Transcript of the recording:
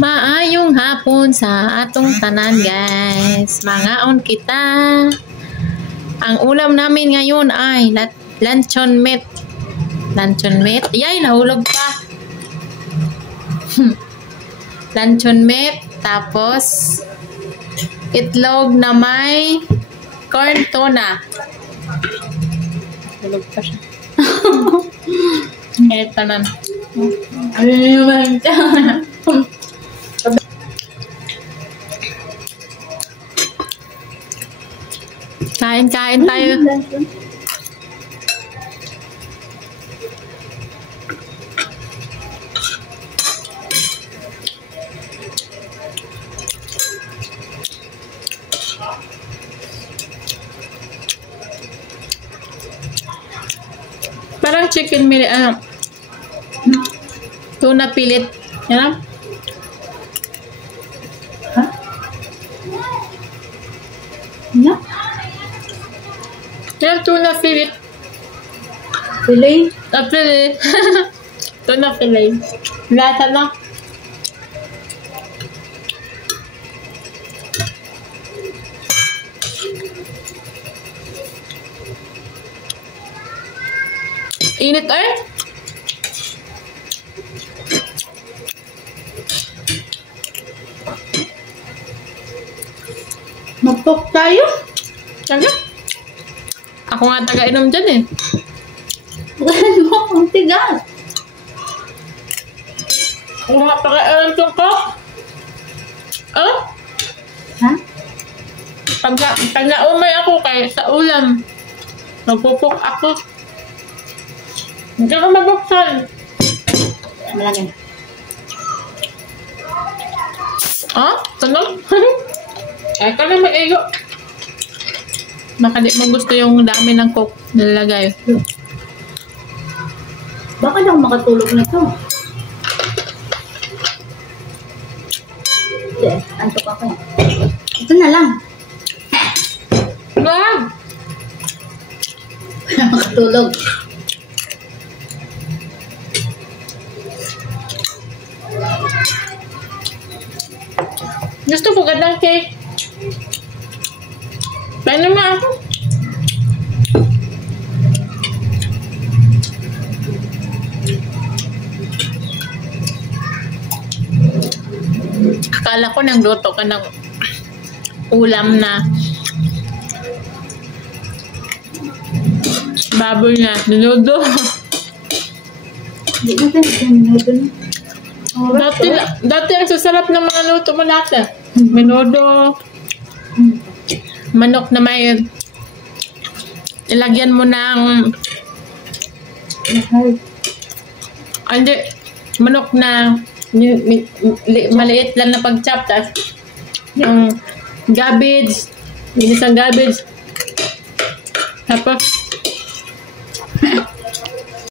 Maayong hapon sa atong tanan, guys. Mangaon kita. Ang ulam namin ngayon ay luncheon meat. Luncheon meat. Yay, nahulog pa. Luncheon meat. Tapos, itlog na may corn tuna. Hulog pa siya. Ito na. Ano naman siya? Kain-kain tayo. Parang chicken meal, tuna pilit. Yan. Ha? Ano? Yan, tuna filet. Fillet? Filet. Tuna filet. Lata na. Init eh. Mag-cook tayo? Taga? Ako nga taga-inom dyan eh. Gawin mo, ang tigas. Ako nga taga-inom dyan ko. Oh? Ha? Taga-umay ako kay sa ulam. Nagpupok ako. Hindi ka mabuksan. Malagay. Ah? Tunog? Ay ka na maigo. Baka di mo gusto yung dami ng coke nilalagay. Baka na ako makatulog na ito. Antok ako. Ito na lang. Wag! Makatulog. Gusto ko gandang cake. Paano nga ako? Akala ko nagluto ka ng ulam na baboy na niluto. Hindi natin minuto na. Dati ang sasarap ng mga luto mo lahat eh. Menudo, manok na may ilagyan mo ng hindi, manok na maliit lang na pag-chop, tapos cabbage, ginisang cabbage, tapos